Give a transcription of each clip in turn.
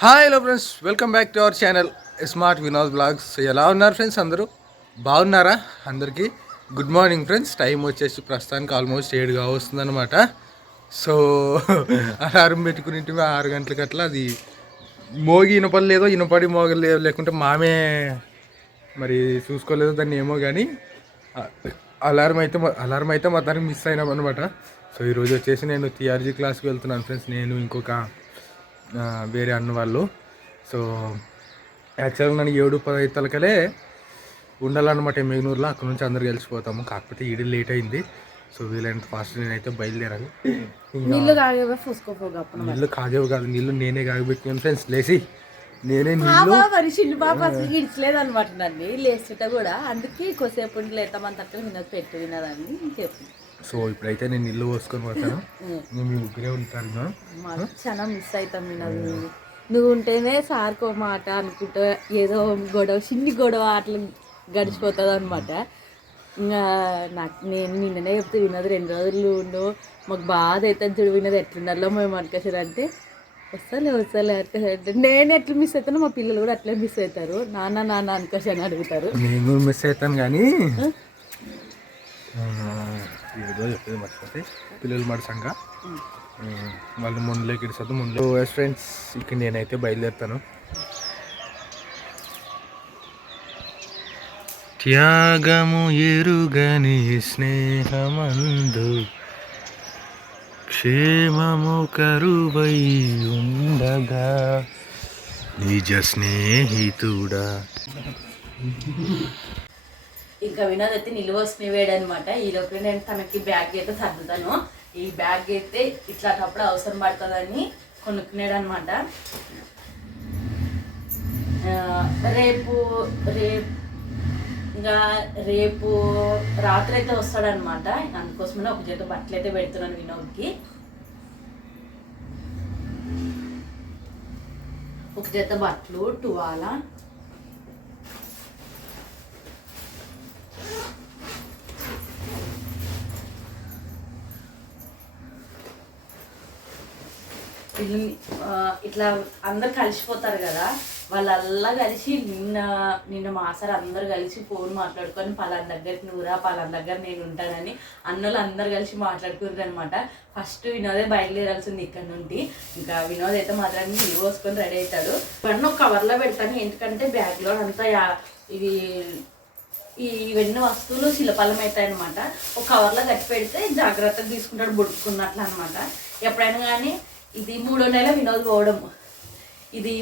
Hi hello friends, welcome back to our channel smart Vinod blogs. ఎలా ఉన్నారు friends? అందరూ బాగున్నారా? అందరికీ గుడ్ మార్నింగ్ ఫ్రెండ్స్. టైం వచ్చేసి ప్రస్తుతానికి ఆల్మోస్ట్ 7 వస్తుందన్నమాట. సో అలారం పెట్టుకుని 6 గంటలకి అట్లా అది మోగి ఇనపడలేదో ఇనపడి మోగలేదు, లేకుంటే మామే మరి చూసుకోలేదో దాన్ని ఏమో కానీ అలారం అయితే మొత్తానికి మిస్ అయినాం అనమాట. సో ఈరోజు వచ్చేసి నేను థియాలజీ క్లాస్కి వెళ్తున్నాను ఫ్రెండ్స్, నేను ఇంకొక వేరే అన్న వాళ్ళు. సో యాక్చువల్గా నన్ను 7:10 ఉండాలన్నమాట మెగ్నూరులో. అక్కడ నుంచి అందరు కలిసిపోతాము. కాకపోతే ఈడ లేట్ అయింది. సో వీలైనంత ఫాస్ట్ నేనైతే బయలుదేరాను. నీళ్ళు కాగేవి కాదు, నీళ్ళు నేనే కాగబెట్టాను ఫ్రెండ్స్. లేచి నేనే నీళ్ళు ఇడ్చలేదు అనమాట నన్ను లేచుట కూడా, అందుకే కొద్దిసేపు లేతామని తక్కువ వినోద్ పెట్టు వినదని చెప్పి. సో ఇప్పుడైతే నేను ఇల్లు పోసుకొని పోతాను. మీ ముగ్గురే ఉంటాను. చాలా మిస్ అవుతాం వినోద్. నువ్వు ఉంటేనే సార్కో మాట అనుకుంటా ఏదో చిన్ని గొడవ అట్లా గడిచిపోతుంది అనమాట. ఇంకా నేను నిన్ననే చెప్తే వినోద్ 2 రోజులు ఉండు, మాకు బాధ అవుతుంది చూడు వినోద్, ఎట్లుండాలో మేము అనుకోసారంటే వస్తాలే అనుకోసారంటే నేను ఎట్లా మిస్ అవుతానో మా పిల్లలు కూడా అట్లే మిస్ అవుతారు. నాన్న అనుకోసాని అడుగుతారు. నేను మిస్ అవుతాను కానీ ఏదో చెప్పేది మర్చిపోతే పిల్లలు మడసంగా వాళ్ళు ముందులోకి ఇడుస్తుంది. ముందు ఫ్రెండ్స్ ఇక్కడ నేనైతే బయలుదేరుతాను. త్యాగము ఎరుగని స్నేహమందు క్షేమము కరువై ఉండగా నిజ స్నేహితుడా. ఇంకా వినోద్ అయితే నిలువొస్తున్నాడు అనమాట. ఈలోపు నేను తనకి బ్యాగ్ అయితే సర్దుతాను. ఈ బ్యాగ్ అయితే ఇట్లాంటప్పుడు అవసరం పడుతుందని కొనుక్కున్నాడు అనమాట. రేపు రాత్రి అయితే వస్తాడనమాట. అందుకోసమనే ఒక చేత బట్టలు అయితే పెడుతున్నాను వినోద్కి. ఒక చేత బట్టలు టువాలా ఇట్లా అందరు కలిసిపోతారు కదా, వాళ్ళల్లా కలిసి నిన్న మా సార్ అందరు కలిసి ఫోన్ మాట్లాడుకొని పలానా దగ్గరికి నువ్వురా, పలానా దగ్గర నేను ఉంటానని అన్నలు అందరు కలిసి మాట్లాడుకున్నారు అనమాట. ఫస్ట్ వినోదే బయలుదేరాల్సింది ఇక్కడ నుండి. ఇంకా వినోద్ అయితే మాత్రం నిల్వ పోసుకొని రెడీ అవుతాడు. ఇవన్నీ ఒక కవర్లో పెడతాను, ఎందుకంటే బ్యాగ్లో అంతా ఇవన్నీ వస్తువులు శిలపాలం అవుతాయి అనమాట. ఒక కవర్లో కట్టి పెడితే జాగ్రత్తగా తీసుకుంటాడు బుడుకున్నట్లు అనమాట. ఎప్పుడైనా కానీ ఇది 3వ నెల వినోద్ పోవడం, ఇది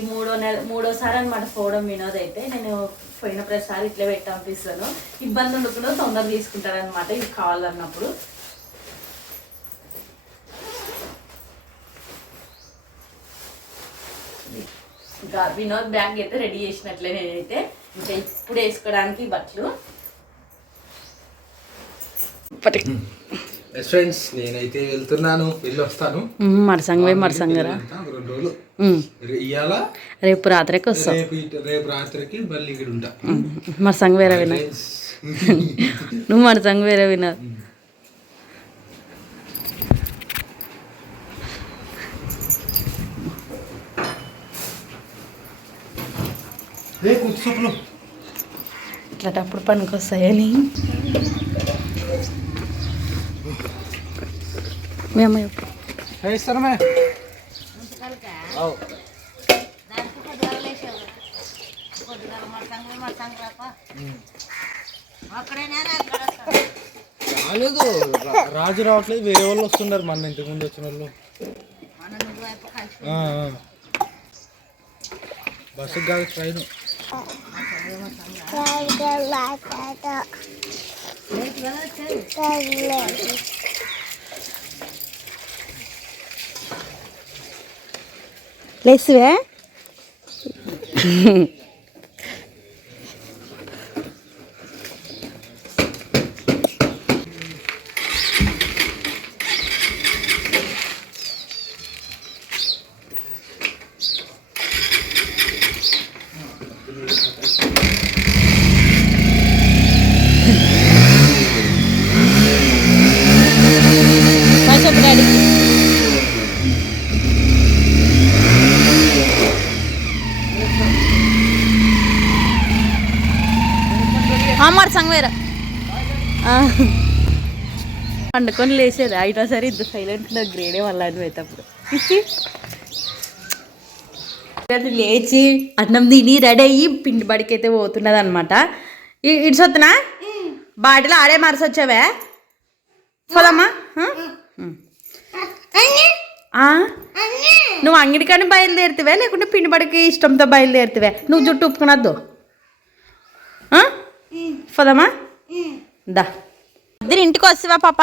3వసారి అనమాట పోవడం వినోద్ అయితే. నేను పోయిన ప్రతిసారి ఇట్లా పెట్టి పంపిస్తాను, ఇబ్బంది ఉండకుండా తొందరగా తీసుకుంటారనమాట ఇది కావాలన్నప్పుడు. ఇంకా వినోద్ బ్యాగ్ అయితే రెడీ చేసినట్లే నేనైతే. ఇంకా ఇప్పుడు వేసుకోవడానికి బట్టలు. ఫ్రెండ్స్ నేనైతే వెళ్తున్నాను, వెళ్ళి వస్తాను. మరసంగరా 2 రోజులు ఇవాళ రేపు రాత్రికి వస్తాం. రేపు రాత్రికి మళ్ళీ ఇక్కడ ఉంటా. మరసంగ వేరే వినా నువ్వు మరసంగ వేరే వినా. ఇట్లాంటప్పుడు పనికి వస్తాయని మేము ఇస్తానమే. రాలేదు, రాజు రావట్లేదు, వేరే వాళ్ళు వస్తున్నారు. మన ఇంతకు ముందు వచ్చిన వాళ్ళు బస్సుకి కాదు ట్రైన్. లేసువే సంగ వేరా పండుకొని లేచేది అయినా సరే ఇంత సైలెంట్ గ్రేడే వల్ల అని పోయేటప్పుడు లేచి అన్నం తిని రెడీ అయ్యి పిండి బడికి అయితే పోతున్నది అనమాట. ఇట్స్ వస్తున్నా బాటిలో ఆడే మరసి వచ్చావే పోదమ్మా. నువ్వు అంగడికని బయలుదేరుతావే లేకుంటే పిండి బడికి ఇష్టంతో బయలుదేరుతావే? నువ్వు జుట్టు ఉప్పుకునద్దు పోదమ్మా దా. ఇద్దరు ఇంటికి వస్తావా పాప?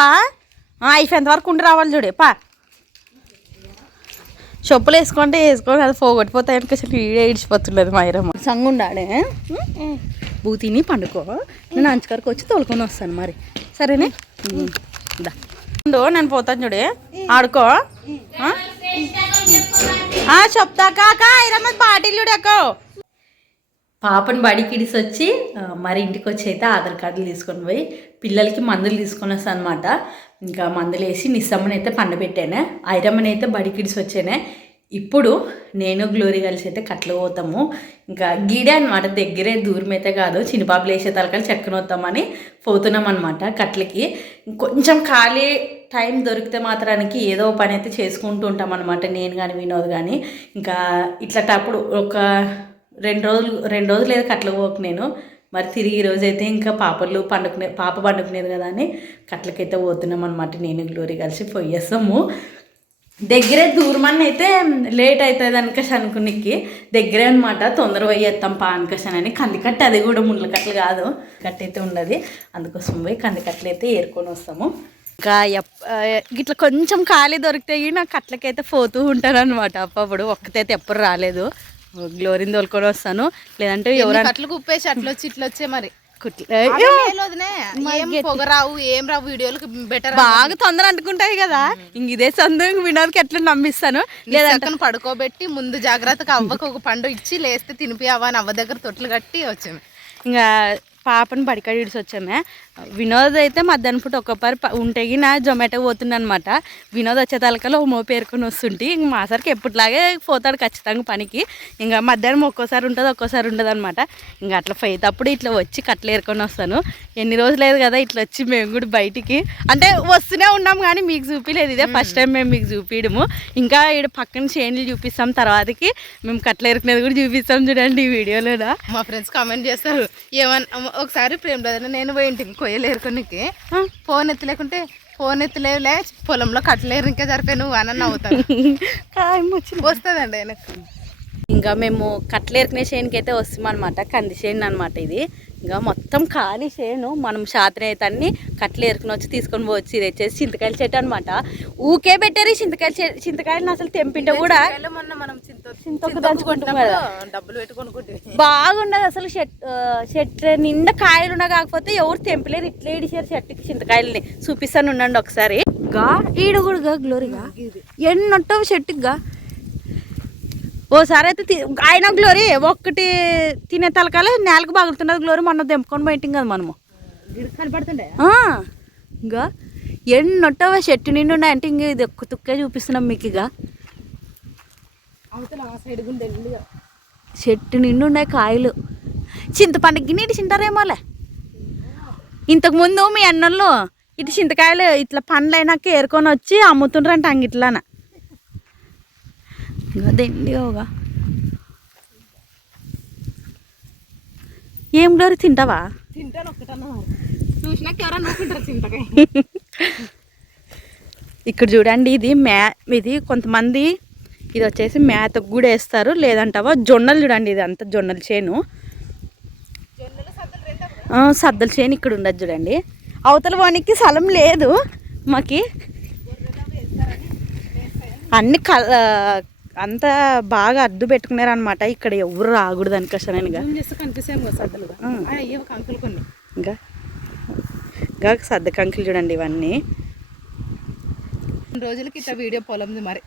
అయిపోయేంత వరకు ఉండి రావాలి చూడే పా. చెప్పులు వేసుకుంటే వేసుకోండి అది పోగొట్టిపోతాయి అని అసలు ఏడిచిపోతున్నది మా ఇరమ్మ. సంగుండాడే బూతిని పండుకో, నేను అంచుకరకు వచ్చి తోలుకొని వస్తాను మరి సరేనే. దా నేను పోతాను చూడే ఆడుకో. చెప్తా కాక ఇరమ్మ బాటిల్ చూడకో. పాపని బడికి ఇడిసి వచ్చి మరి ఇంటికి వచ్చి అయితే ఆధార్ కార్డులు తీసుకొని పోయి పిల్లలకి మందులు తీసుకొని వస్తాను అనమాట. ఇంకా మందులు వేసి నిస్సమ్మని అయితే పండబెట్టానే, ఐరమ్మని అయితే బడికి ఇడిసి వచ్చానే. ఇప్పుడు నేను గ్లోరీ కలిసి అయితే కట్లు పోతాము. ఇంకా గీడే అనమాట, దగ్గరే దూరం అయితే కాదు. చిన్నపాపలు వేసే తలకాయలు చెక్కన వస్తామని పోతున్నాం అనమాట కట్లకి. కొంచెం ఖాళీ టైం దొరికితే మాత్రానికి ఏదో పని అయితే చేసుకుంటూ ఉంటాం అనమాట నేను కానీ వినోద్ కానీ. ఇంకా ఇట్లాంటప్పుడు ఒక రెండు రోజులు ఏదో కట్లకు పోకు నేను మరి తిరిగి ఈరోజు అయితే ఇంకా పాప పండుకునేది కదా అని కట్లకైతే పోతున్నాం అనమాట. నేను గ్లోరీ కలిసి పోయేస్తాము. దగ్గరే దూరమని అయితే లేట్ అవుతుంది అనుకష అనుకునికి దగ్గరే అనమాట. తొందర పోయేస్తాం పానకషన్ అని కందికట్టు, అది కూడా ముళ్ళ కట్టలు కాదు కట్ట అయితే ఉన్నది. అందుకోసం పోయి కందికట్టలు అయితే ఏరుకొని వస్తాము. ఇంకా ఇట్లా కొంచెం ఖాళీ దొరికితే నాకు కట్లకైతే పోతూ ఉంటాను అనమాట. అప్పుడు ఒక్కతైతే ఎప్పుడు రాలేదు. గ్లోరీని తోలుకొని వస్తాను, లేదంటే ఎవరైనా అట్లు కుప్పేసి అట్లా వచ్చి ఇట్లా వచ్చే మరి పొగరావు ఏం రావు వీడియోలకు బెటర్ బాగా తొందర అంటుకుంటాయి కదా. ఇంక ఇదే సందు వినోద్కి ఎట్లా నమ్మిస్తాను. లేదంటే పడుకోబెట్టి ముందు జాగ్రత్తగా అవ్వకు ఒక పండు ఇచ్చి లేస్తే తినిపి అవ్వ అని అవ్వ దగ్గర తొట్లు కట్టి వచ్చాము. ఇంకా పాపని బడికాడ ఇడిసి వచ్చామే. వినోద్ అయితే మధ్యాహ్నం పూట ఒక్కపారి ఉంటేగి నా జొమాటో పోతుంది అనమాట. వినోద్ వచ్చే తలకలో మో పేరుకొని వస్తుంటే ఇంక మా సార్కి ఎప్పటిలాగే పోతాడు ఖచ్చితంగా పనికి. ఇంకా మధ్యాహ్నం ఒక్కోసారి ఉంటుంది ఒక్కోసారి ఉండదు అనమాట. ఇంకా అట్లా పోయేటప్పుడు ఇట్లా వచ్చి కట్టలు ఏరుకొని వస్తాను. ఎన్ని రోజులు లేదు కదా ఇట్లా వచ్చి మేము కూడా బయటికి అంటే వస్తూనే ఉన్నాం కానీ మీకు చూపించలేదు. ఇదే ఫస్ట్ టైం మేము మీకు చూపించడము. ఇంకా ఇక్కడ పక్కన చేనులు చూపిస్తాం, తర్వాతకి మేము కట్టలు ఏరుకునేది కూడా చూపిస్తాం చూడండి ఈ వీడియోలో. మా ఫ్రెండ్స్ కామెంట్ చేస్తారు ఏమన్నా ఒకసారి ప్రేమ లేదని నేను పోయింటికి కొయ్యలు ఏరుకోనికి ఫోన్ ఎత్తలేకుంటే ఫోన్ ఎత్తలేవులే పొలంలో కట్టలేరు ఇంకా జరిపోయి నువ్వు అని నవ్వుతాను. వస్తుందండి ఆయనకు. ఇంకా మేము కట్టలు ఏరుకునే చేనుకి అయితే వస్తాం అనమాట. కంది చేను అనమాట ఇది. ఇంకా మొత్తం ఖాళీ చేను. మనం శాతం అయితే అన్ని కట్టలు ఏరుకుని వచ్చి తీసుకొని పోవచ్చు. ఇది వచ్చేసి చింతకాయల చెట్టు అనమాట. ఊకే పెట్టారు చింతకాయలను అసలు తెంపింటే కూడా చింతొక్క దంచుకుంటాం కదా, డబ్బులు పెట్టుకుంటే బాగుండదు అసలు. చెట్టు నిండా కాయలు ఉన్నా కాకపోతే ఎవరు తెంపలేరు. ఇట్లా ఇడిచారు చెట్టుకి చింతకాయలని. చూపిస్తాను ఉండండి ఒకసారి. గా ఈడ కూడా గ్లోరీగా ఎన్నొట్టవు చెట్టుగా. ఓసారి అయితే ఆయన గ్లోరీ ఒక్కటి తినే తలకాలే నేలకు బాగుతున్నది గ్లోరీ. మొన్న తెంపుకొని పోయింటాం కదా మనము. కనపడుతుండే ఇంకా ఎన్నొట్టవా చెట్టు నిండు ఉన్నాయంటే ఇంక ఇది ఒక్క తుక్కే చూపిస్తున్నాం మీకు. ఇక చెట్టు నిండు ఉన్నాయి కాయలు. చింతపండుకి ఇటు చింటారేమోలే. ఇంతకుముందు మీ అన్నోళ్ళు ఇటు చింతకాయలు ఇట్లా పండ్లు అయినాక ఏరుకొని వచ్చి అమ్ముతుండ్రంట అంగిట్లాన. అదేంటి యోగా ఏం గ్లోరీ తింటావా? తింటాను ఒక్కటన్నా చూసినాక ఎవరైనా నూకుంటారు చింతకాయ. ఇక్కడ చూడండి ఇది కొంతమంది ఇది వచ్చేసి మేతకు కూడా వేస్తారు, లేదంటావా జొన్నలు. చూడండి ఇది అంతా జొన్నల చేను, సద్దల చేను ఇక్కడ ఉండదు చూడండి. అవతల వానికి స్థలం లేదు మాకి. అన్ని అంతా బాగా అడ్డు పెట్టుకున్నారు అనమాట. ఇక్కడ ఎవరు రాకూడదు అనుకోసానుగా. ఇంకా సద్ద కంకులు చూడండి ఇవన్నీ. రోజులకి ఇట్లా వీడియో పొలంది మరి.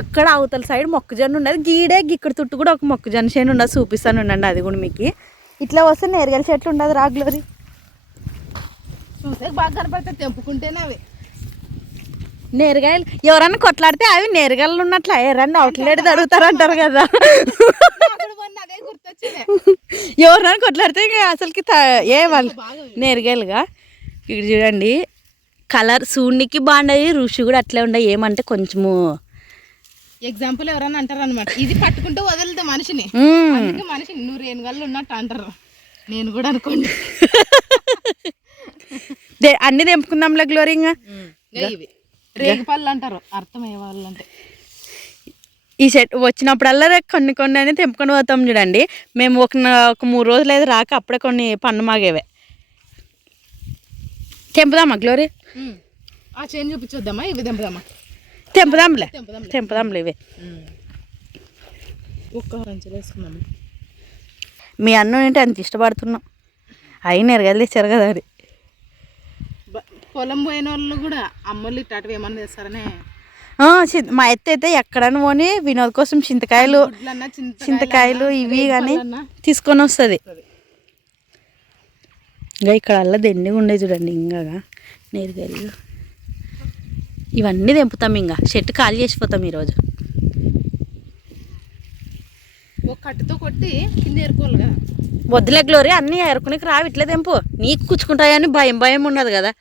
అక్కడ అవతల సైడ్ మొక్కజొన్న ఉండదు, గీడే ఇక్కడ చుట్టూ కూడా ఒక మొక్కజొన్న చేను ఉండదు. చూపిస్తాను ఉండండి అది కూడా మీకు. ఇట్లా వస్తే నేరగల చెట్లు ఉండదు రా గ్లోరీ. చూసే బాగా కనపడితే తెంపుకుంటేనే అవి నేరగాయలు. ఎవరన్నా కొట్లాడితే అవి నేరగాయలు ఉన్నట్లు రండి అవుట్లేడు అడుగుతారు అంటారు కదా. అదే గుర్తొచ్చింది. ఎవరైనా కొట్లాడితే ఇంకా అసలుకి ఏ వాళ్ళు నేరుగేలుగా ఇక్కడ చూడండి కలర్ సూర్యునికి బాగుండయి రుచి కూడా అట్లే ఉండయి ఏమంటే కొంచెము ఎగ్జాంపుల్ ఎవరన్నా అంటారు అనమాట ఇది పట్టుకుంటూ వదిలితే మనిషిని అందుకే మనిషి 100 ఏనుగళ్ళు ఉన్నట్టు అంటారు నేను కూడా అనుకోండి అన్ని తెంపుకుందాంలే గ్లోరీ ఇంకా ఇవి రేగిపళ్ళు అంటారు అర్థమయ్యే వాళ్ళు అంటే ఈ సెట్ వచ్చినప్పుడల్లా కొన్ని కొన్ని అని తెంపుకొని పోతాం చూడండి మేము ఒక 3 రోజులు అయితే రాక అప్పుడే కొన్ని పన్ను మాగేవే తెంపుదామా గ్లోరీ ఆ చేను చూపించొద్దామా ఇవి తెంపుదామా తెంపుదాంలే ఇవే ఒక్క రంచులు వేసుకుందాం మీ అన్న ఏంటి అంత ఇష్టపడుతున్నాం అయిన ఎరగలి తెచ్చారు కదా అది పొలం పోయిన వాళ్ళు కూడా అమ్మలు ఇట్లాంటివి ఏమన్నా చేస్తారనే మా ఎత్త అయితే ఎక్కడన్నా పోని వినోద్ కోసం చింతకాయలు ఇవి కానీ తీసుకొని వస్తుంది ఇంకా ఇక్కడ అలా దండిగా ఉండే చూడండి ఇంకా నేరుగాయలు ఇవన్నీ తెంపుతాం ఇంకా చెట్టు ఖాళీ చేసిపోతాం ఈరోజు ఒక కట్టుతో కొట్టి కింద ఏరుకోవాలి కదా వద్దులే గ్లోరీ అన్నీ ఏరుకునేకి రావు ఇట్లే తెంపు నీకు కుచ్చుకుంటాయని భయం ఉండదు కదా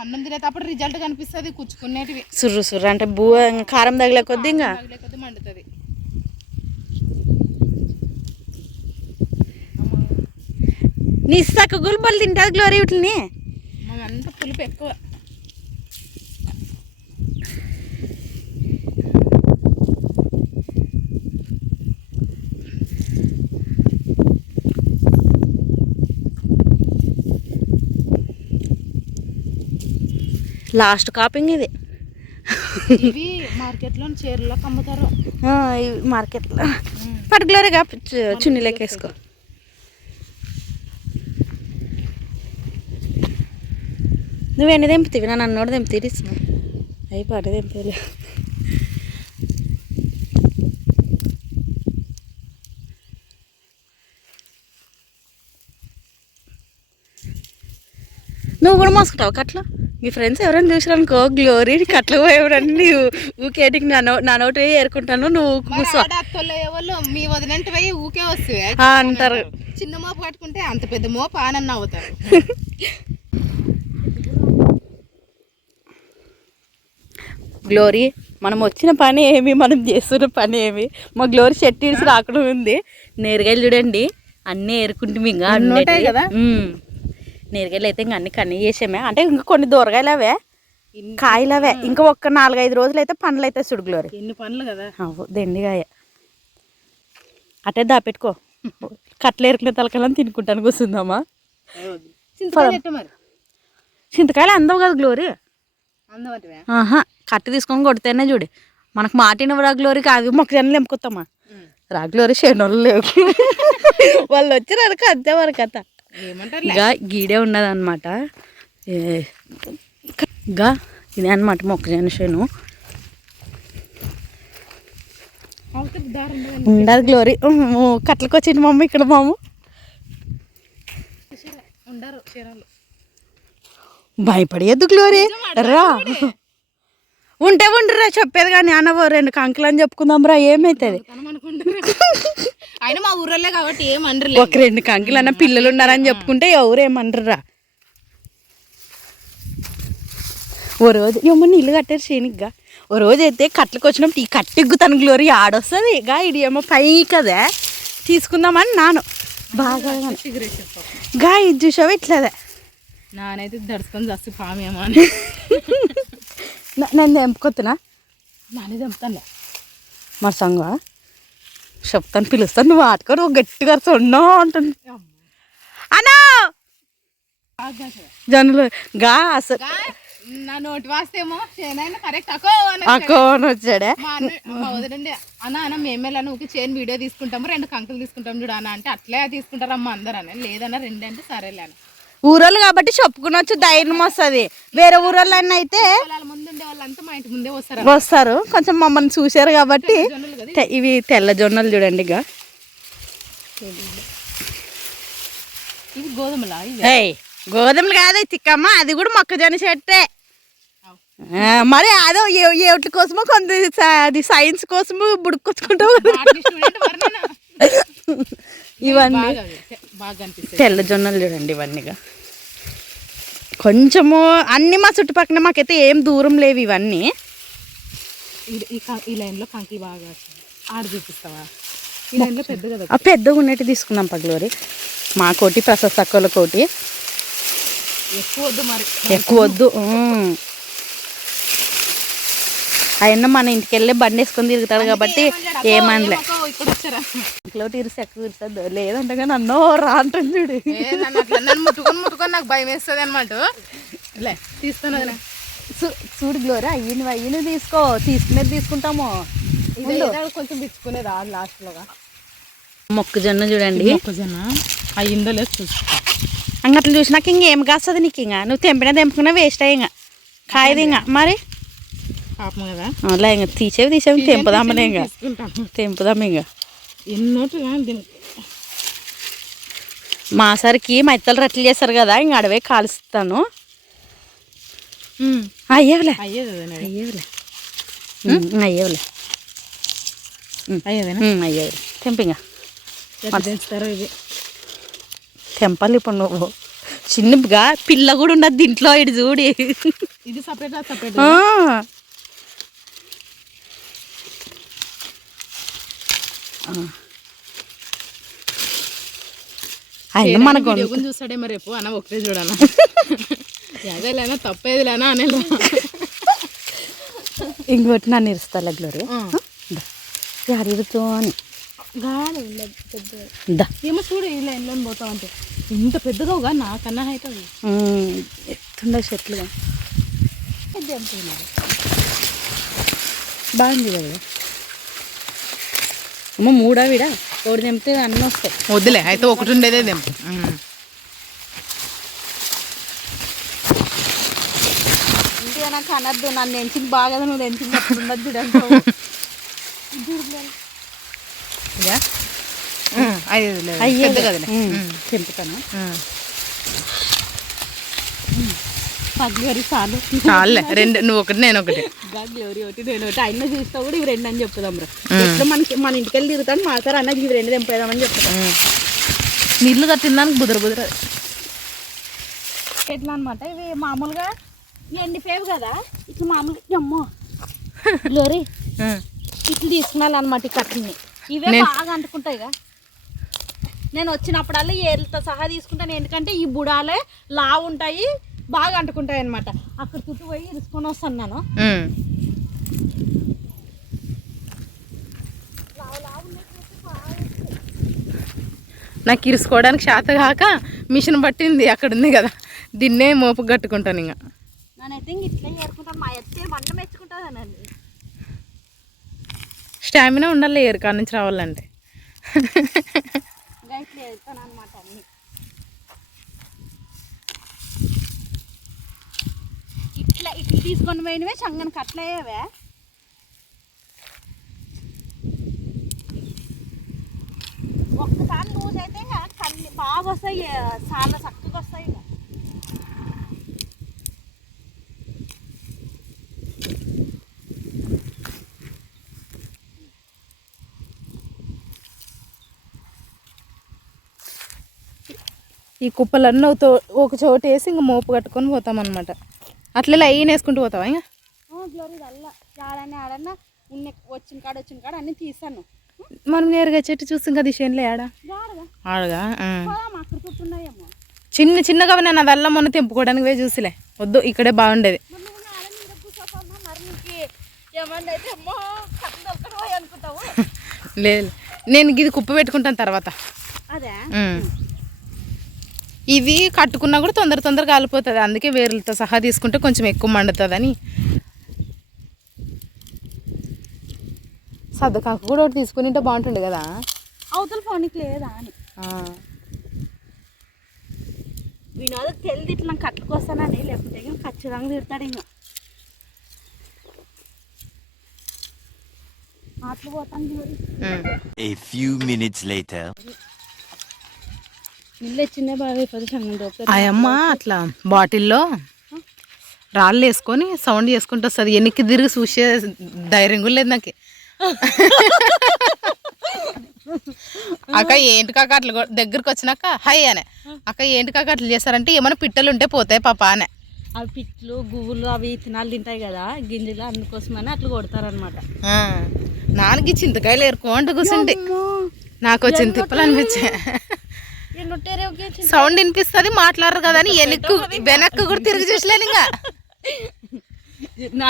అన్నం తినేటప్పుడు రిజల్ట్ కనిపిస్తుంది కుచ్చుకునేటివి సుర్రు అంటే కారం తగిలే కొద్ది ఇంకా మండుతుంది నీ సక్క గుల్బలు తింటుంది గ్లోరీ వీటిని అంతా పులుపు ఎక్కువ లాస్ట్ కాపింగ్ ఇది ఇవి మార్కెట్లో చీరలోకి అమ్ముతారు మార్కెట్లో పర్టికులర్గా చున్నీలోకి వేసుకో నువ్వెన్ని తెంపుతావి నన్ను అన్నోడు తెంపుతీ అవి పాట తెంపలే నువ్వు కూడా మోసుకుంటావు కట్ల మీ ఫ్రెండ్స్ ఎవరైనా చూసారనుకో గ్లోరీ కట్ల పోయేవాడని ఊకేటికి నా నోటి ఏరుకుంటాను నువ్వు కూర్చో వాళ్ళు మీ వదినంటి పోయి ఊకే వస్తాయి అంటారు చిన్న మోపు కట్టుకుంటే అంత పెద్ద మోపు ఆనన్న అవుతారు గ్లోరీ మనం వచ్చిన పని ఏమి మనం చేస్తున్న పని ఏమి మా గ్లోరీ షర్ట్ ఇడిసి రాకుండా ఉంది నేరుగాయలు చూడండి అన్నీ ఏరుకుంటాం ఇంకా ఉంటాయి కదా నేరుగాయలు అయితే ఇంకా అన్ని కన్నీ చేసామే అంటే ఇంకా కొన్ని దూరగాయలు అవే కాయలు అవే ఇంకా ఒక్క 4-5 రోజులు అయితే పండ్లు అయితే చూడు గ్లోరీ ఎన్ని పండ్లు కదా దండిగాయ అటే దాపెట్టుకో కట్టలు ఏరుకునే తలకాయలని తినుకుంటాను కూర్చుందామా చింతకాయలు అందవు కదా గ్లోరీ కట్టు తీసుకొని కొడితేనే చూడు మనకు మాటిన రా గ్లోరీకి అది మొక్కజొన్నలు ఎంపుకొస్తామా రా గ్లోరీ శనోళ్ళు లేవు వాళ్ళు వచ్చినారు అంతే వరకు కథ గా గీడే ఉన్నదన్నమాట గా ఇదే అనమాట మొక్కజొన్న చేను ఉండదు గ్లోరీ కట్లకు వచ్చింది మమ్మ ఇక్కడ మాము భయపడేద్దు గ్లోరీ రా ఉంటే ఉండరా చెప్పేది కానీ అన్నవో 2 కంకులు అని చెప్పుకుందాం రా ఏమైతుంది అయినా మా ఊర్లో కాబట్టి ఏమనరు ఒక 2 కంకులు అన్న పిల్లలు ఉన్నారని చెప్పుకుంటే ఎవరేమనరురా ఓ రోజు ఏమో నీళ్ళు కట్టారు శనిగ్గా ఓ రోజు అయితే కట్లకు వచ్చినప్పుడు ఈ కట్టెగ్గుతాను గ్లోరీ ఆడొస్తుంది గా ఇది ఏమో పై కదా తీసుకుందామని నాను బాగా గా ఇది చూసావా ఇట్లదే నానైతే దడుచుకొని చస్తు పామేమో అని నన్ను తెంపుకొత్తునా నానే తెంపుతానులే మరి సంగ చెప్తాను పిలుస్తాను నువ్వు ఆడుకో నువ్వు గట్టిగా సొన్నో అంటుంది అన్నా జనులు గా అసలు నా నోటి వాస్తేమో కరెక్ట్ అక్కో అని వచ్చాడే మా వదిలండి అన్న మేమేలా నువ్వు చేను వీడియో తీసుకుంటాము 2 కంకులు తీసుకుంటాం చూడు అన్న అంటే అట్లే తీసుకుంటారమ్మా అందరు అని లేదన్నా 2 అంటే సరేలే అని ఊరోళ్ళు కాబట్టి చెప్పుకునొచ్చు ధైర్యం వస్తుంది వేరే ఊరోళ్ళు అన్న అయితే ముందుండే వాళ్ళంతా మా ఇంటి ముందే వస్తారు కొంచెం మమ్మల్ని చూశారు కాబట్టి ఇవి తెల్ల జొన్నలు చూడండి ఇక ఇవి గోధుమలా గోధుమలు కాదు తిక్కమ్మ అది కూడా మొక్కజొన్న చెట్టే మరి అదో ఏటి కోసమో కొంత అది సైన్స్ కోసము బుడుకొచ్చుకుంటావు ఇవన్నీ బాగా అనిపిస్తుంది. తెల్ల జొన్నలు చూడండి ఇవన్నీగా. కొంచెము అన్నీ మా చుట్టుపక్కల, మాకైతే ఏం దూరం లేవు ఇవన్నీ. ఈ లైన్లో కంకి బాగా ఆడ చూపిస్తావా? ఈ లైన్లో పెద్ద కదా, ఆ పెద్దగా ఉన్నట్టు తీసుకున్నాం పగలూరి. మా కోటి ప్రశస్త అక్కల కోటి ఎక్కువ వద్దు మరి, ఎక్కువ వద్దు. ఆయన మన ఇంటికి వెళ్ళి బండి వేసుకొని తిరుగుతాడు కాబట్టి ఏమనలే. ఇక్కడ వచ్చారా ఇంట్లో తీరిసి ఎక్కువ తీరుతుంది లేదంటే కానీ అన్నో రా అంటుంది చూడు. నన్ను ముట్టుకొని నాకు భయం వేస్తుంది అనమాట. లే తీస్తాను కదా. చూడు గ్లోరీ, అయ్యిని తీసుకో, తీసుకునేది తీసుకుంటాము. కొంచెం పిచ్చుకునేది రాదు లాస్ట్లోగా. మొక్కజొన్న చూడండి, మొక్కజొన్న అయ్యిందో లేదు చూసుకో. అంగట్లు చూసినాక ఇంకేం కాస్తుంది నీకు? ఇంకా నువ్వు తెంపుకున్నా వేస్ట్ అయ్యి ఇంకా కాయది ఇంకా మరి పాపం కదా. అలా ఇంకా తీసేవి తెంపుదామలే, ఇంకా తెంపుదాం. ఇంకా ఎన్నోటి దీనికి మాసరికి మెత్తలు రట్లు చేస్తారు కదా, ఇంక అడవే కాలుస్తాను. అయ్యేవులే తెంపింగా తెంచుతారో ఇది తెంపాలి ఇప్పుడు నువ్వు. చిన్నగా పిల్ల కూడా ఉండదు దీంట్లో, ఇటు చూడి. ఇది సపరేట్ సపరేట్. అయినా మనకు చూస్తాడేమో రేపు అన్న ఒకటే చూడనా. ఏదేలేనా తప్పేదిలేనా అనేలా. ఇంకోటి నన్ను ఇరుస్తా గ్లోరీ ఇరుతో అని గాలి ఏమో చూడు, ఇలా ఇళ్ళని పోతావు అంటే ఇంత పెద్దగా నాకన్నా అవుతుంది. ఎత్తుండే చెట్లుగా బాగుంది కదా. అమ్మ మూడా విడా ఒకటి తెంపితే అన్నీ వస్తాయి. వద్దులే అయితే ఒకటి ఉండేదే తెంపు. ఇంటిగా నాకు అనద్దు, నన్ను ఎంచింది బాగా నువ్వు ఎంచింది అప్పుడు ఉండద్దు. తెంపుతాను పగ్లోరి చాలు. చాలులే, రెండు నువ్వు ఒకటి నేను ఒకటి. గ్లోరీ ఒకటి నేను ఒకటి. అయినా చూస్తా కూడా ఇవి రెండు అని చెప్తాం రా. ఎట్లా మన ఇంటికి వెళ్ళి తిరుగుతాను మాతారు అన్నది ఇవి రెండు తెంపేదామని చెప్తాం. నీళ్ళు కట్టిందానికి బుదర ఎట్లా అనమాట ఇవి మామూలుగా ఎండిపోయావు కదా, ఇట్లా మామూలుగా అమ్మో గ్లోరీ ఇట్లా తీసుకున్నాను అనమాట. ఈ కట్టెల్ని ఇవే బాగా అంటుకుంటాయిగా. నేను వచ్చినప్పుడల్లా ఏళ్ళతో సహా తీసుకుంటాను, ఎందుకంటే ఈ బుడాలే లావు ఉంటాయి, బాగా అంటుకుంటాయి అనమాట. అక్కడ చుట్టూ పోయి ఇరుసుకొని వస్తాను నేను. నాకు ఇరుసుకోవడానికి శాత కాక మిషన్ పట్టింది అక్కడ ఉంది కదా, దీన్నే మోపు కట్టుకుంటాను. ఇంకా నేనైతే ఇంక ఇట్లా ఏరుకుంటాను. మా ఎత్తే మంట మెచ్చుకుంటుందనండి. స్టామినా ఉండాలి ఏరు కాడ నుంచి రావాలంటే. ఇట్లా ఏరుతాను అనమాట అన్ని. ఇట్లా తీసుకొని పోయినవే చంగని కట్లయ్యేవే. ఒక్కసారి లూజ్ అయితే ఇంకా కళ్ళు బాగా వస్తాయి, చాలా చక్కగా వస్తాయి. ఇంకా ఈ కుప్పలన్నీ ఒక చోటు వేసి ఇంక మోపు కట్టుకొని పోతాం అనమాట. అట్లా లైన్ వేసుకుంటూ పోతావా? ఇంకా గ్లోరీ అల్లా ఆడన్నా ఆడన్నా వచ్చిన కాడ అన్నీ తీసాను. మనం నేరుగా చెట్టు చూస్తాం కదా, ఈ చేనులో ఆడగా అక్కడ చుట్టున్నాయేమో చిన్న చిన్నగా నేను అదల్లా మొన్న తెంపుకోవడానికి పోయి చూసిలే. వద్దు, ఇక్కడే బాగుండేది. లేదు, నేను ఇది కుప్ప పెట్టుకుంటాను తర్వాత. ఇది కట్టుకున్నా కూడా తొందరగా కాలిపోతుంది, అందుకే వేర్లతో సహా తీసుకుంటే కొంచెం ఎక్కువ మండుతుందని. సద్దకాకు కూడా ఒకటి తీసుకుని ఉంటే బాగుంటుండే కదా. అవతల ఫోన్కి లేదా అని వినోద తెలిది ఇట్లా కట్టుకొస్తానని, లేకపోతే ఖచ్చితంగా తిడతాడు. ఇంకా అట్లు పోతాను. A few minutes later. ఇల్లు చిన్న బాగా అయిపోతుంది. అమ్మ అట్లా బాటిల్లో రాళ్ళు వేసుకొని సౌండ్ చేసుకుంటూ వస్తుంది. వెనక్కి తిరిగి చూసే ధైర్యం కూడా లేదు నాకు. అక్క ఏంటి కాక అట్లా దగ్గరికి వచ్చినాక హై అనే అక్క ఏంటి కాక అట్లా చేస్తారంటే ఏమైనా పిట్టలు ఉంటే పోతాయి పాప అనే. అవి పిట్లు గువ్వులు అవి తినాలు తింటాయి కదా గింజలు, అందుకోసమని అట్లా కొడతారనమాట. నాన్నకి చింతకాయలు ఏరుకోండి కూర్చుంటే నాకు వచ్చిన తిప్పలు అనిపించే. సౌండ్ వినిపిస్తుంది మాట్లాడరు కదా అని వెనక్కి కూడా తిరిగి చూసలేను ఇంకా.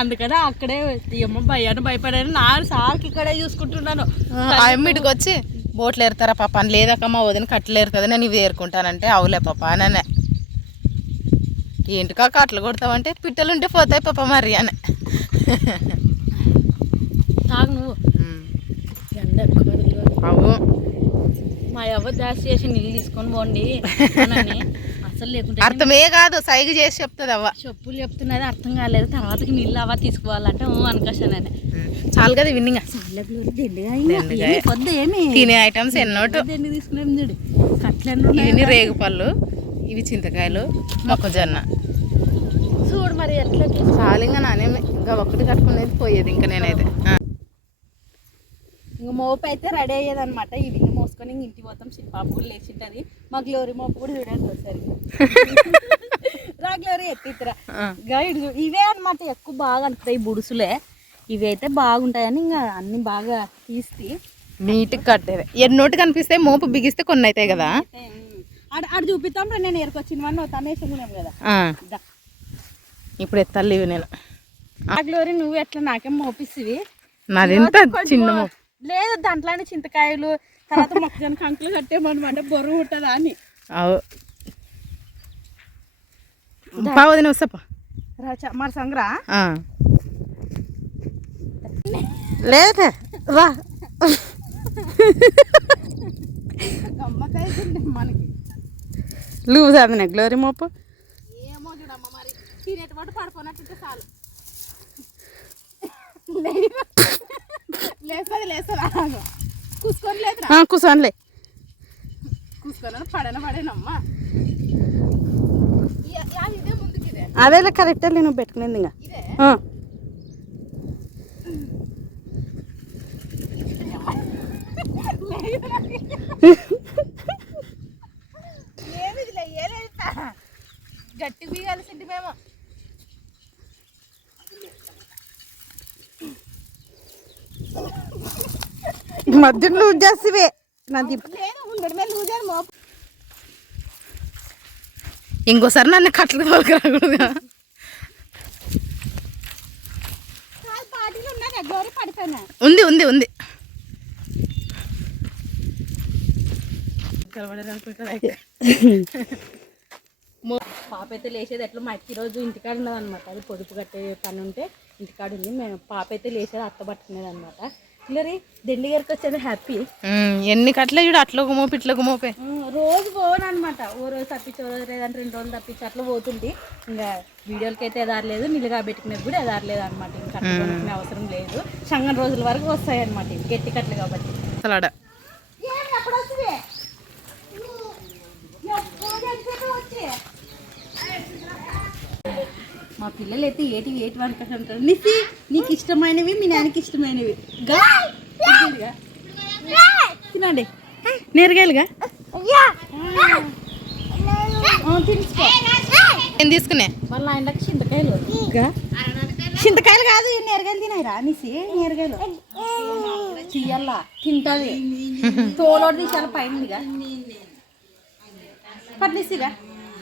అందుకనే అక్కడే ఏమో భయాన్ని భయపడాను నా సార్కి ఇక్కడే చూసుకుంటున్నాను. అమ్మిటికి వచ్చి బోట్లు ఏరుతారా పాప అని, లేదక్క మా వదిన కట్టలు ఏరుతుంది నేను ఇవి ఏరుకుంటానంటే అవులే పాప అని. ఏంటి కాక అట్లా కొడతావంటే పిట్టలు ఉంటే పోతాయి పాప మరి అని. తాగు నువ్వు అవు మా ఎవరు దాసి చేసి నీళ్ళు తీసుకొని పోండి అని అసలు లేకుంటే అర్థమే కాదు సైగ చేసి చెప్తుంది అవ్వ. చెప్పులు చెప్తున్నది అర్థం కాలేదు. తర్వాతకి నీళ్ళు అవ్వ తీసుకోవాలంటే అనుకోసానని చాలు కదా విన్నింగ్ పొద్దు ఏమి తినే ఐటమ్స్ ఎన్నోటు. దండి తీసుకున్నాం చూడు కట్లెన్ను ఇవి రేగుపళ్ళు, ఇవి చింతకాయలు, మొక్కజొన్న. చూడు మరి ఎట్లా చాలు ఇంకా నానేమి ఇంకా ఒక్కటి కట్టుకునేది పోయేది ఇంకా నేనైతే. ఇంక మోపు అయితే రెడీ అయ్యేది అనమాట. ఇవి ఇంకా మోసుకొని ఇంక ఇంటికి పోతాం. పాప కూడా లేచింటది. మా గ్లోరీ మోపు కూడా చూడండి ఒకసారి. రా గ్లోరీ ఎత్తిరా గైడ్. ఇవే అనమాట ఎక్కువ బాగా అనిపిస్తాయి బుడుసులే. ఇవి అయితే బాగుంటాయని ఇంకా అన్ని బాగా తీసి నీట్గా కట్టేది. ఎన్నోటి కనిపిస్తాయి మోపు బిగిస్తే కొన్ని అవుతాయి కదా. ఆడ చూపిస్తాం రా. నేను ఏరుకొచ్చినవన్నీ తనేసుకున్నాం కదా. ఇప్పుడు ఎత్తాలి ఇవి నేను. ఆ గ్లోరీ నువ్వు ఎట్లా నాకేం మోపిస్తువి. నాది ఎంత చిన్న మోపు లేదు దాంట్లోనే చింతకాయలు తర్వాత మొక్కజొన్న కంకులు కట్టేమనమాట బరువు ఉంటుందా అని. అవు బావదిన వస్తాపా మరి సంగ్రా లేదా రా. గమ్మకాయ మనకి లూజ్ అది గ్లోరీ మోపు. ఏమో చూడమ్మ మరి తినేటువంటి పడిపోయినట్టుంటే చాలు. లేస్తుంది లేస్తుందా కూసుకొని లేదురా. కూర్చోనిలే కూసుకొని పడేనమ్మా. ఇదే ముందుకి ఇదే అదేలా కరెక్ట్ నువ్వు పెట్టుకునేది ఇంకా. గట్టి బీగాల్సింది మేము. మధ్య లూజ్ చేస్తే నాది ఇంకోసారి నన్ను కట్టలు తోలుకురాకూడదు. ఉంది ఉంది ఉంది. పాప అయితే లేచేది ఎట్లా మా ఈరోజు ఇంటికాడ ఉన్నది అనమాట. అది పొదుపు కట్టే పని ఉంటే ఇంటికాడ ఉంది. మేము పాప అయితే లేచేది అత్త పట్టుకునేది అనమాట. ఇల్లరి దండి గారికి వచ్చేది హ్యాపీ. ఎన్ని కట్టలే చూడు అట్లా ఒక మోపు ఇట్లా ఒక మోపే. రోజు పోను అనమాట. ఓ రోజు తప్పించి ఓ రోజు లేదంటే 2 రోజులు తప్పించి అట్లా పోతుంది. ఇంకా వీడియోలకి అయితే ఎదారలేదు, నిలుగా పెట్టుకునేది కూడా ఎదారలేదు అనమాట. ఇంకా కట్టుకునే అవసరం లేదు. సంగం రోజుల వరకు వస్తాయి అనమాట. గట్టి కట్టలు కాబట్టి అసలు మా పిల్లలు అయితే ఏటి అనుకుంటారు. నిసి నీకు ఇష్టమైనవి మీ నాన్నకి ఇష్టమైనవి తినండి. నేరగాయలుగా తీసుకో. ఏం తీసుకునే వాళ్ళ ఆయనకి చింతకాయలు చింతకాయలు కాదు నేరగాయలు తినాయిరా నిసి. నేరగాయలు తీయాలా తింటుంది. తోలోడు తీసాల పైనగా పట్టిసిగా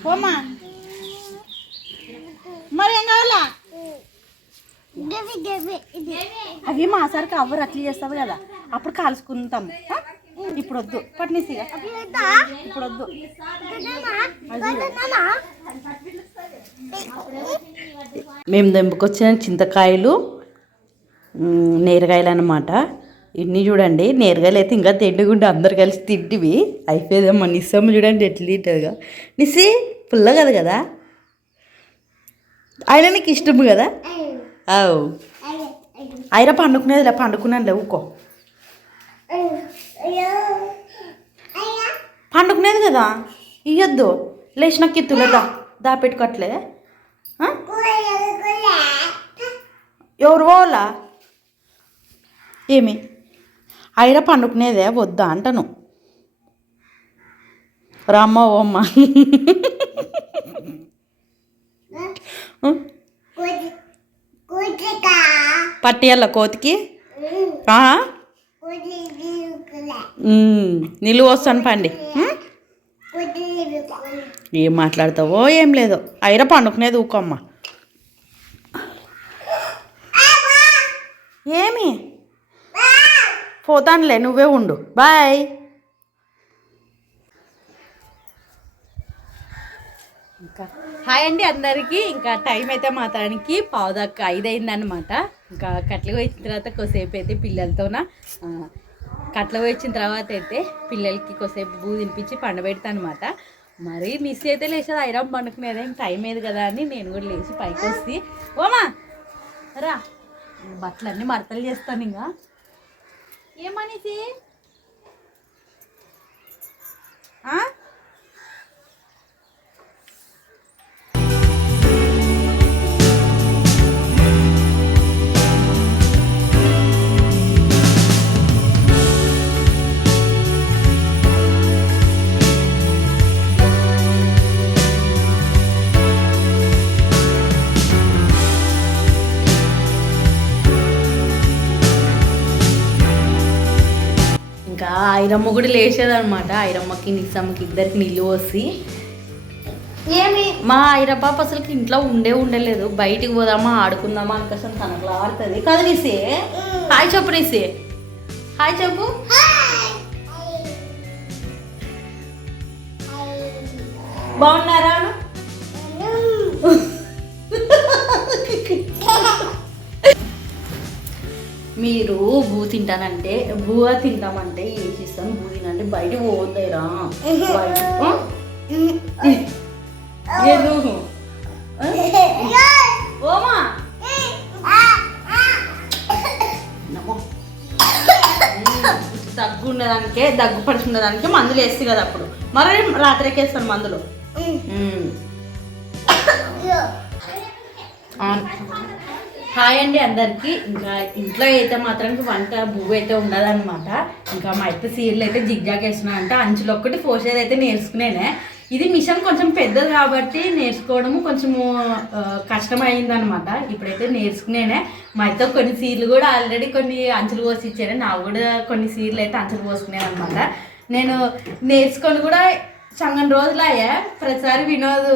పోమ్మా. మరి ఏం కావాలా అవి మా సారికి అవ్వరు అట్లా చేస్తావు కదా అప్పుడు కాల్చుకుంటాము. ఇప్పుడు వద్దు పట్టిసిగా ఇప్పుడు వద్దు. మేము దెంపుకొచ్చిన చింతకాయలు నేరగాయలు అన్నమాట. ఇన్ని చూడండి. నేరగాయలు అయితే ఇంకా తిండిగుంటే అందరు కలిసి తింటివి అయిపోయేదమ్మా. నిస్సమ్మ చూడండి ఎట్లా తింటుందిగా. నిస్సి పుల్ల కదా కదా ఆయన నీకు ఇష్టం కదా. అవు అయినా పండుకునేది లే పండుకున్నాను లే ఊకో. పండుకునేది కదా ఇయ్యొద్దు. లేచినాక ఎత్తులేదా దాపెట్టుకోవట్లే. ఎవరు పోవాలా ఏమి ఐర పండుకునేదే వద్దా అంటను రామ్మ ఓమ్మ పట్టియాల కోతికి నిలువ వస్తాను పండి ఏం మాట్లాడతావో ఏం లేదో ఐర పండుకునేది ఊకమ్మ ఏమి పోతానులే నువ్వే ఉండు బాయ్ ఇంకా హాయ్ అండి అందరికీ ఇంకా టైం అయితే మాత్రానికి 4:05 అయిందనమాట ఇంకా కట్ల వచ్చిన తర్వాత కొద్దిసేపు అయితే పిల్లలతోన కట్ల వచ్చిన తర్వాత అయితే పిల్లలకి కొద్దిసేపు బూ తినిపించి పండబెడతాను అనమాట మరి మిస్ అయితే లేచేది ఐరన్ పండుకునేదే టైం అయ్యేది కదా అని నేను కూడా లేచి పైకి వస్తే ఓమా రా బట్టలన్నీ మడతలు చేస్తాను ఇంకా ఏమనేసి ఐరమ్మ కూడా లేచేదనమాట ఐరమ్మకి నిస్సమ్మకి ఇద్దరికి నీళ్ళు పోసి ఏమి మా ఐర పాప అసలుకి ఇంట్లో ఉండలేదు బయటికి పోదామా ఆడుకుందామా అనుకోసం తనకు ఆడుతుంది కదా నీసే హాయ్ చెప్పు నీసే హాయ్ చెప్పు బాగున్నారా మీరు బూ తింటానంటే బూవ తింటామంటే ఏం చేస్తాను బూ తినంటే బయట పోతాయిరా ఓమా దగ్గు ఉండడానికే దగ్గు పడుతుండడానికే మందులు వేస్తే కదా అప్పుడు మరి రాత్రికి వేస్తాను మందులు హాయ్ అండి అందరికీ ఇంకా ఇంట్లో అయితే మాత్రానికి వంట బువ్వు అయితే ఉండదన్నమాట ఇంకా మా అయితే సీరియల్ అయితే జిగ్జాగ్ వేస్తున్నానంటే అంచులు ఒక్కటి పోసేది అయితే నేర్చుకునేనే ఇది మిషన్ కొంచెం పెద్దది కాబట్టి నేర్చుకోవడము కొంచెము కష్టమైందనమాట ఇప్పుడైతే నేర్చుకునేనే మా అయితే కొన్ని సీర్లు కూడా ఆల్రెడీ కొన్ని అంచులు పోసి ఇచ్చాను నాకు కూడా కొన్ని సీర్లు అయితే అంచులు పోసుకునేది అనమాట నేను నేర్చుకొని కూడా సంగం రోజులు అయ్యా ప్రతిసారి వినోద్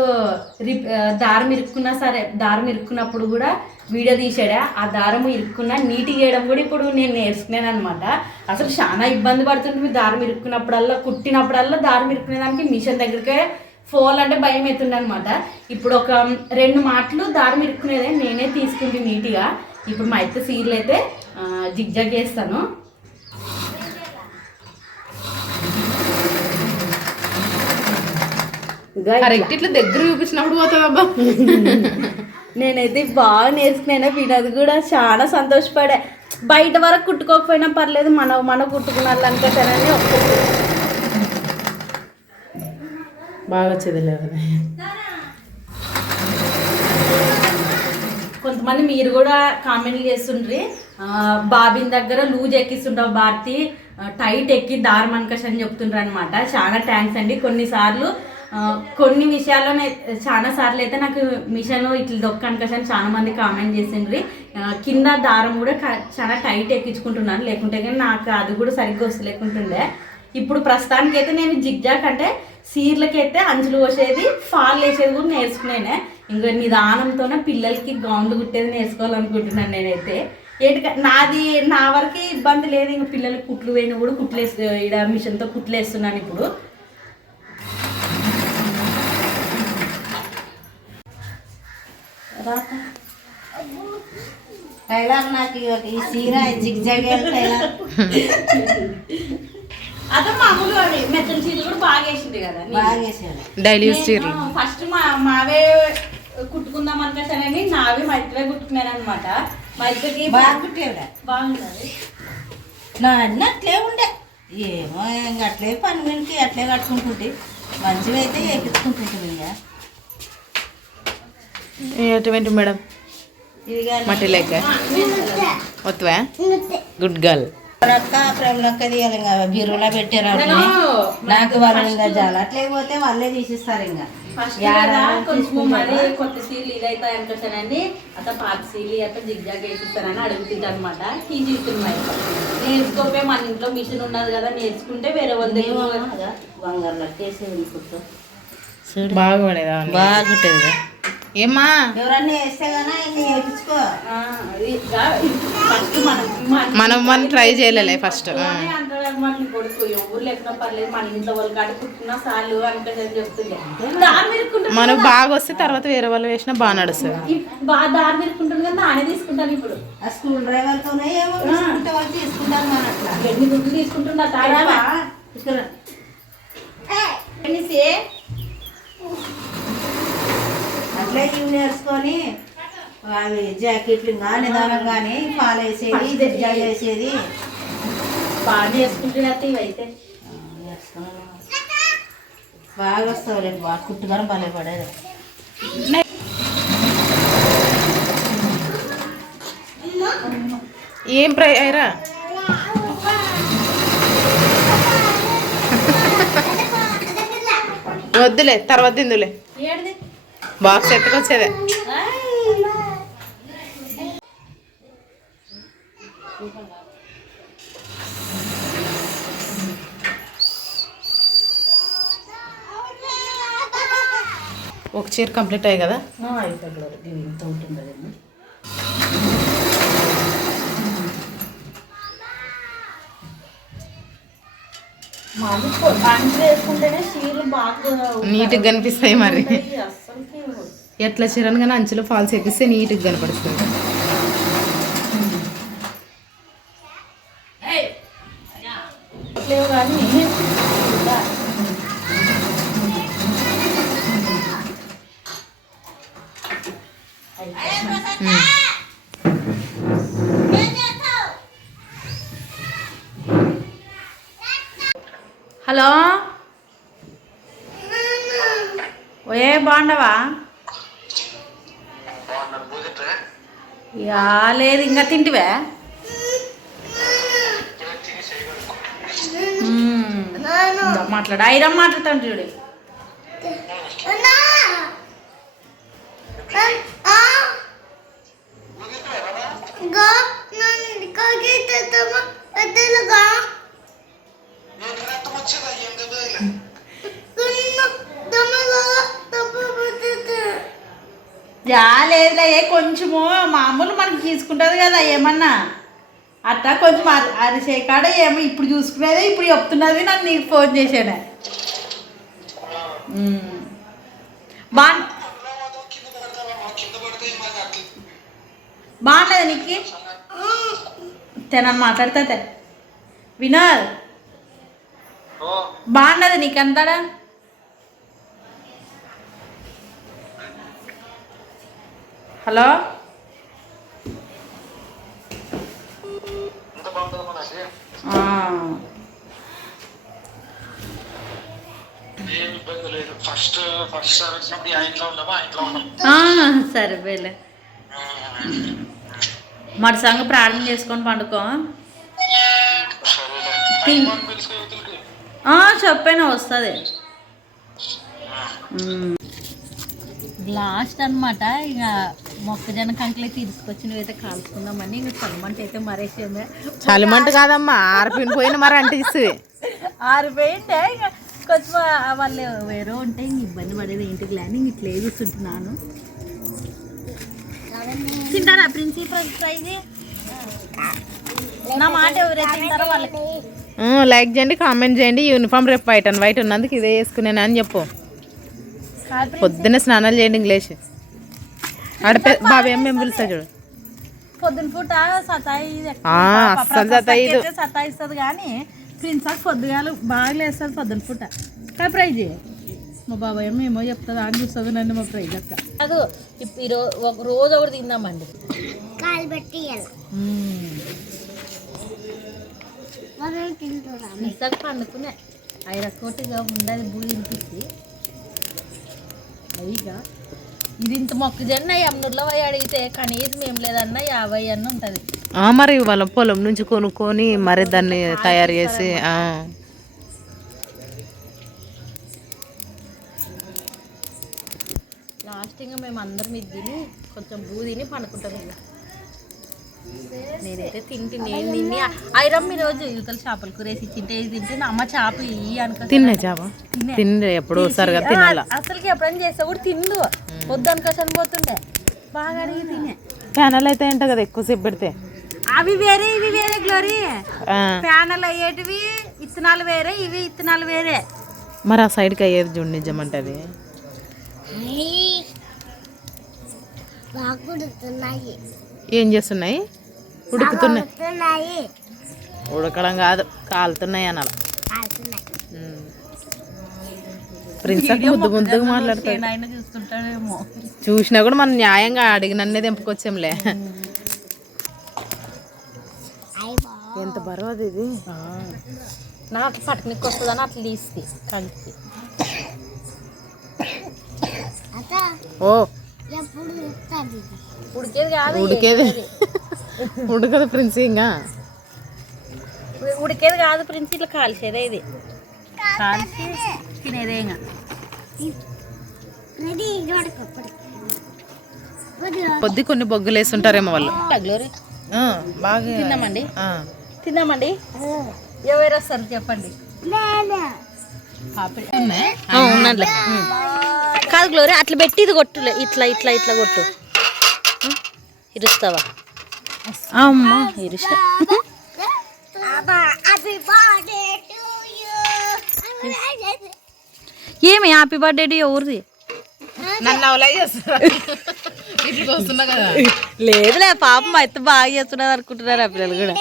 దారం ఇరుక్కున్నా సరే దారం ఇరుక్కున్నప్పుడు కూడా వీడియో తీసాడా ఆ దారం ఇరుక్కున్నా నీట్గా చేయడం కూడా ఇప్పుడు నేను నేర్చుకున్నాను అనమాట అసలు చాలా ఇబ్బంది పడుతుంటుంది దారం ఇరుక్కున్నప్పుడల్లా కుట్టినప్పుడల్లా దారం ఇరుక్కునేదానికి మిషన్ దగ్గరికే ఫోల్ అంటే భయం అవుతుండే అనమాట ఇప్పుడు ఒక 2 మాటలు దారం ఇరుక్కునేదే నేనే తీసుకుంటే నీట్గా ఇప్పుడు మా అయితే సీర్లు అయితే జిగ్జాగ్ చేస్తాను కరెక్ట్ ఇట్లా దగ్గర చూపించినప్పుడు పోతావబ్బా నేనైతే బాగా నేర్చుకున్నాను వినోద్ కూడా చాలా సంతోషపడా బయట వరకు కుట్టుకోకపోయినా పర్లేదు మన కుట్టుకున్నారు అనుకుంటానని బాగా వచ్చేది లేదు కొంతమంది మీరు కూడా కామెంట్లు చేస్తుండ్రి బాబిన్ దగ్గర లూజ్ ఎక్కిస్తుంటావు భారతి టైట్ ఎక్కి దారం అనుకష్ అని చెప్తుండ్రు అనమాట చాలా థ్యాంక్స్ అండి కొన్నిసార్లు కొన్ని విషయాల్లో చాలా సార్లు అయితే నాకు మిషన్ ఇట్లా దొక్కనుకని చాలా మంది కామెంట్ చేసిండ్రి కింద దారం కూడా చాలా టైట్ ఎక్కించుకుంటున్నాను లేకుంటే కానీ నాకు అది కూడా సరిగ్గా వస్తలేకుంటుండే ఇప్పుడు ప్రస్తుతానికి అయితే నేను జిగ్జాగ్ అంటే సీర్లకైతే అంచులు పోసేది ఫాల్ వేసేది కూడా నేర్చుకునేనే ఇంకా నిదానంతోనే పిల్లలకి గౌన్లు కుట్టేది నేర్చుకోవాలనుకుంటున్నాను నేనైతే నా వరకు ఇబ్బంది లేదు ఇంకా పిల్లలకి కుట్లు వేయినా కూడా కుట్లేసి ఇక్కడ మిషన్తో కుట్లేస్తున్నాను ఇప్పుడు నాకు ఈ సీర జిగ్జాగ్ అదే మామూలు మెత్తల చీరలు కూడా బాగా వేసింది కదా బాగా వేసాడు డైలీ యూస్ చీరలు ఫస్ట్ మావే కుట్టుకుందాం అనుకోసానని నావి మైత్రే కుట్టుకున్నాను అనమాట మైత్రికి బాగా కుట్టేవిడా బాగుంటుంది నా అన్నీ అట్లే ఉండే ఏమో ఇంక అట్లే పని మీదకి అట్లే కట్టుకుంటుంటే మంచివి అయితే వేపించుకుంటుంటుంది ఇక ఎటువంటి మేడం మట్టి లెక్క వత్తువా గుడ్ గర్ల్ అక్క ప్రేమలక్క తీయాలి ఇంకా బీరులో పెట్టారు అట్లే. నాకు వాళ్ళు ఇంకా చాలా అట్లేకపోతే వాళ్ళే తీసిస్తారు ఇంకా కొంచెం మరి కొత్త సీలు ఇదైతే అనుకుంటానండి అత పాత సీలు అట్లా జిగ్జాగ్ వేసిస్తానని అడుగుతుంటా అనమాట తీసిస్తున్నాయి. నేర్చుకోపోయి మన ఇంట్లో మిషన్ ఉన్నది కదా, నేర్చుకుంటే వేరే వాళ్ళ దగ్గర బంగారు లెక్కేసేది బాగుపడేదా బాగుంటుంది. ఏమ్మా ఎవరన్నా వేస్తే కానీ నేర్చుకో. ఫస్ట్ మనం ట్రై చేయలే ఫస్ట్. అంటాడు అనమాట నీ కొడుకు ఎవరు లేకుండా పర్లేదు మన ఇంట్లో వాళ్ళు కాడ కుట్టినా సార్లు అనుకుంటే చెప్తుండే దారి మీరుకుంటుంది. మనకు బాగా వస్తే తర్వాత వేరే వాళ్ళు వేసినా బాగా నడుస్తుంది. బాగా దారి మీరుకుంటుంది కదా, నానే తీసుకుంటాను ఇప్పుడు. ఆ స్కూల్ డ్రైవర్తోనే ఏమో తీసుకుంటే వాళ్ళు తీసుకుంటారు మన అట్లా. ఎన్ని దుడ్లు తీసుకుంటున్నా ఇక్కడ అట్లే ఇవి నేర్చుకొని అవి జాకెట్లు కానీ నిదానం కానీ పాలు వేసేది జిగ్జాగ్ వేసేది బాగా నేర్చుకుంటున్నట్టు ఇవైతే బాగా వస్తావులేదు. బాగా కుట్టుగానే భలే పడేది. ఏం అయిరా వద్దులే తర్వాత తిందులే. బాక్స్ ఎత్తుకొచ్చేదే. ఒక చీర కంప్లీట్ అయ్యాయి కదా. ఇంత ఉంటుంది. పంచులు వేసుకుంటేనే చీరలు బాగా నీట్గా కనిపిస్తాయి. మరి అస్సలకి ఎట్లా చీరను కానీ అంచులో ఫాల్స్ వేపిస్తే నీట్గా కనపడుతుంది. లేవు కానీ హలో ఓయే బాగుండవా? లేదు ఇంకా తింటివే? మాట్లాడు ఐరమ్ మాట్లాడతాను చూడు. లేదులే కొంచెము మామూలు మనకి తీసుకుంటుంది కదా ఏమన్నా అట్టా కొంచెం అరిసే కాడ ఏమో ఇప్పుడు చూసుకునేది ఇప్పుడు చెప్తున్నది. నాకు నీకు ఫోన్ చేశాను. బాగుండదు నీకు తెనని మాట్లాడుతా వినోద్ బాగున్నది నీకు అంతాడా? హలో సరే వేలే మరి సంగ ప్రార్థన చేసుకొని పండుకో. చెప్పాను వస్తుంది. లాస్ట్ అనమాట ఇక మొక్కజొన్న కంకులే తీసుకొచ్చినవి అయితే కాల్చుకుందామని ఇంక చల్లమంట అయితే మరేసేమే. చలిమంట కాదమ్మా ఆరిపోయిన మరి అంటే ఇస్తుంది. ఆరిపోయింటే ఇక కొంచెం వాళ్ళు వేరే ఉంటే ఇంక ఇబ్బంది పడేది ఏంటికి అని ఇంక ఇట్లా కూర్చుంటున్నాను. తింటారా ప్రిన్సిపల్ ప్రైజ్? నా మాట ఎవరైతే తింటారో వాళ్ళకి లైక్ చేయండి, కామెంట్ చేయండి. యూనిఫామ్ రేపు వైట్ అండ్ వైట్ ఉన్నందుకు ఇదే వేసుకునేనా అని చెప్పు. పొద్దున్న స్నానాలు చేయండి ఇంగ్లీష్ ఆడపే బాబు ఏం మేము పిలుస్తా చూడు. పొద్దున పూట సతాయిస్తుంది కానీ ప్రిన్సెస్ పొద్దుగాలు బాగా లేస్తుంది పొద్దున పూట. కానీ ప్రైజ్ మా బాబాయ్ ఏమో చెప్తుంది అని చూస్తుంది నన్ను మా ప్రైజ్ అక్క. అది ఒక రోజు ఒకటి తిందామండి మిస్సాక పండుకునే ఐరకోటిగా ఉండదు బూడి తినిపించి అయిగా ఇది ఇంత మొక్కజొన్న ఎమ్నూరులో పోయి అడిగితే కనీసం ఏం లేదన్నా 50 అన్న ఉంటుంది. మరి వాళ్ళ పొలం నుంచి కొనుక్కొని మరి దాన్ని తయారు చేసి లాస్ట్ ఇంకా మేము అందరం ఇది తిని కొంచెం బూ తిని పండుకుంటాం ఇక. నేనైతే నేను తిని ఐరమ్మ ఈరోజు యువతల చేపల కూర వేసి తింటే ఇది తింటే నా అమ్మ చేప ఇయ్యి అనుకో తిన్నే చేప తిండే ఎప్పుడు ఒకసారిగా తినాల. అసలుకి ఎప్పుడైనా చేస్తే కూడా తిండు వద్దు అనుకో చనిపోతుండే బాగా అడిగి తినే. ప్యానల్ అయితే ఏంట కదా ఎక్కువసేపు పెడితే అవి వేరే ఇవి వేరే గ్లోరీ. ప్యానల్ అయ్యేటివి ఇత్తనాలు వేరే, ఇవి ఇత్తనాలు వేరే. మరి ఆ సైడ్కి అయ్యేది చూడు నిజమంటే అది ఏం చేస్తున్నాయి? ఉడుకుతున్నాయి. ఉడకడం కాదు, కాలుతున్నాయి అనాల. ప్రిన్స్ ముద్దు ముద్దుగా మాట్లాడతాడు. చూస్తుంటాడేమో. చూసినా కూడా మనం న్యాయంగా అడిగినన్నే తెంపుకొచ్చాంలే. ఎంత బరువు అది ఇది. నాకు పట్టునికి వస్తుందని అట్లా తీస్తే కంటికి. ఓ ఉడికేది కాదు, ఉడకదు ప్రిన్స్. ఇంకా ఉడికేది కాదు ప్రిన్స్, ఇట్లా కాల్చేదే. ఇది కాల్చి తినేదే. ఇంకా కొద్ది కొన్ని బొగ్గులు వేస్తుంటారేమో వాళ్ళు. బాగా తిందామండి. ఎవరు వస్తారు చెప్పండి. ఉన్నట్లే కాదు గ్లోరీ, అట్లా పెట్టి ఇది కొట్టులే. ఇట్లా ఇట్లా ఇట్లా కొట్టు. ఇరుస్తావా? అమ్మా ఇరుస. ఏమి హ్యాపీ బర్త్డే టు ఎవరిది? లేదులే పాపం అయితే బాగా చేస్తున్నది అనుకుంటున్నారు ఆ పిల్లలు కూడా.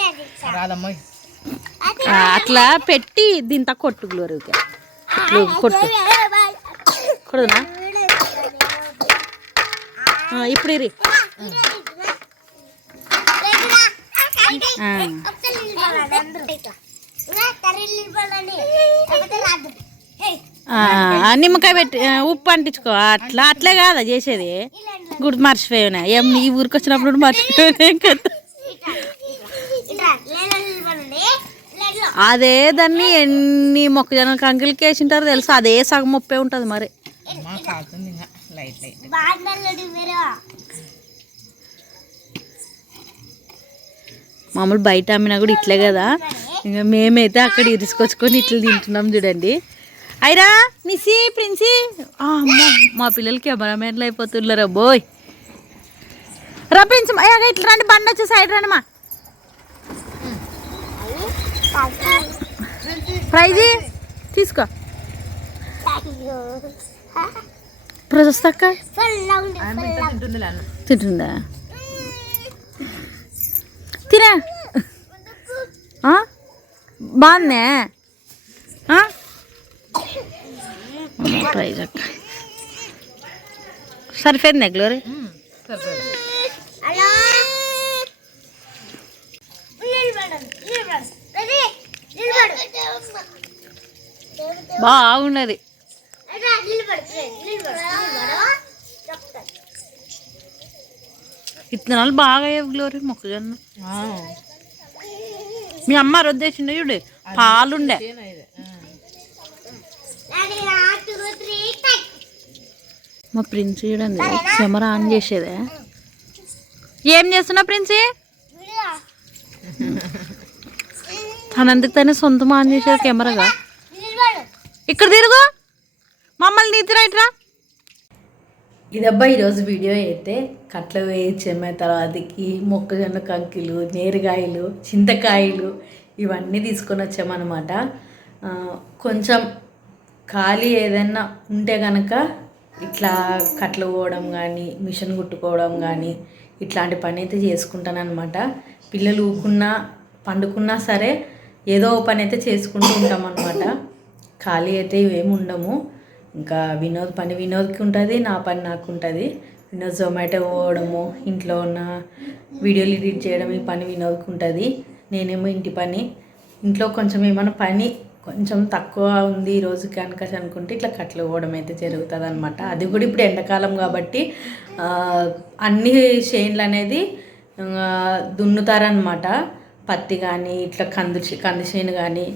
అట్లా పెట్టి దీంతో కొట్టు గ్లోరీకి. కొట్టు కొడుదునా ఇప్పుడు ఇరి. నిమ్మకాయ పెట్టి ఉప్పు అంటించుకో. అట్లే కాదా చేసేది? గుడి మర్చిపోయావునా? ఏం ఈ ఊరికి వచ్చినప్పుడు మర్చిపోయావు కదా. అదే దాన్ని ఎన్ని మొక్కజొన్న కంకులకి వేసింటారో తెలుసు. అదే సగం ముప్పే ఉంటుంది మరి. మామూలు బయట అమ్మినా కూడా ఇట్లే కదా. ఇంకా మేమైతే అక్కడ ఇరుసుకొచ్చుకొని ఇట్లా తింటున్నాం చూడండి. అయిరా నిసి ప్రిన్సి. అమ్మో మా పిల్లలకి కెమెరామెన్లు అయిపోతున్నారా బోయ్. రా ప్రిన్స్ అయ్యాక ఇట్లా రండి, బండి వచ్చి సైడ్ రండి. మా ప్రైజీ తీసుకో. ప్రశస్తక్క తింటుందా? తినే బాగుందే ప్రైజ్ అక్క. సరిపోయింది గ్లోరీ. బాగున్నది. ఇత్తనాలు బాగా గ్లోరీ. మొక్కజొన్న మీ అమ్మ రొద్దేసిండే చూడు, పాలుండే. మా ప్రిన్స్ చూడండి కెమెరా ఆన్ చేసేదే. ఏం చేస్తున్నా ప్రిన్సీ? తనందుకు తనే సొంతం ఆన్ చేసేది కెమెరాగా. ఇక్కడ తిరుగు, మమ్మల్ని నీతిరాయిట్రా. ఇదబ్బా ఈరోజు వీడియో అయితే కట్ల వేయించే తర్వాతకి మొక్కజొన్న కంకిలు, నేరుగాయలు, చింతకాయలు ఇవన్నీ తీసుకొని వచ్చామన్నమాట. కొంచెం ఖాళీ ఏదైనా ఉంటే కనుక ఇట్లా కట్లు పోవడం కానీ, మిషన్ కుట్టుకోవడం కానీ ఇట్లాంటి పని అయితే చేసుకుంటాను అనమాట. పిల్లలు ఊకున్నా పండుకున్నా సరే ఏదో పని అయితే చేసుకుంటూ ఉంటాం అనమాట. ఖాళీ అయితే ఇవేమి ఉండము. ఇంకా వినోద్ పని వినోద్కి ఉంటుంది, నా పని నాకు ఉంటుంది. వినోద్ జొమాటో పోవడము, ఇంట్లో ఉన్న వీడియోలు ఎడిట్ చేయడం ఈ పని వినోద్కి ఉంటుంది. నేనేమో ఇంటి పని. ఇంట్లో కొంచెం ఏమైనా పని కొంచెం తక్కువ ఉంది ఈరోజు కనుక అనుకుంటే ఇట్లా కట్లు పోవడం అయితే జరుగుతుంది అనమాట. అది కూడా ఇప్పుడు ఎండాకాలం కాబట్టి అన్ని చేన్లు అనేది దున్నుతారనమాట. పత్తి కానీ ఇట్లా కంది చేను కానీ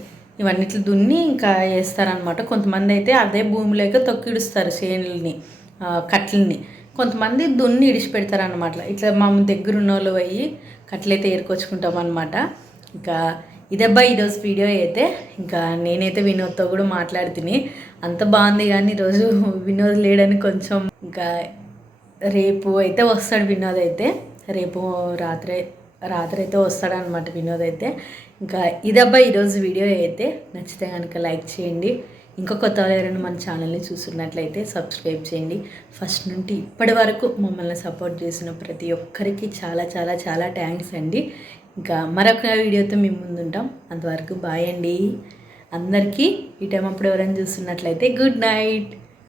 ఇవన్నీ ఇట్లా దున్ని ఇంకా వేస్తారనమాట. కొంతమంది అయితే అదే భూమిలోకి తొక్కిడుస్తారు చేనుల్ని, కట్లని. కొంతమంది దున్ని ఇడిచిపెడతారనమాట. ఇట్లా మా దగ్గర ఉన్న వాళ్ళు పోయి కట్లయితే ఏరుకొచ్చుకుంటాం అనమాట. ఇంకా ఇదబ్బా ఈరోజు వీడియో అయితే. ఇంకా నేనైతే వినోద్తో కూడా మాట్లాడుతుని, అంత బాగుంది. కానీ ఈరోజు వినోద్ లేడని కొంచెం, ఇంకా రేపు అయితే వస్తాడు వినోద్ అయితే. రేపు రాత్రి అయితే వస్తాడనమాట వినోద్ అయితే. ఇంకా ఇదబ్బా ఈరోజు వీడియో అయితే. నచ్చితే కనుక లైక్ చేయండి. ఇంకా కొత్త వాళ్ళు ఎవరైనా మన ఛానల్ని చూస్తున్నట్లయితే సబ్స్క్రైబ్ చేయండి. ఫస్ట్ నుండి ఇప్పటి వరకు మమ్మల్ని సపోర్ట్ చేసిన ప్రతి ఒక్కరికి చాలా చాలా చాలా థ్యాంక్స్ అండి. ఇంకా మరొక వీడియోతో మేము ముందుంటాం. అంతవరకు బాయ్ అండి అందరికీ. ఈ టైం అప్పుడు ఎవరైనా చూస్తున్నట్లయితే గుడ్ నైట్.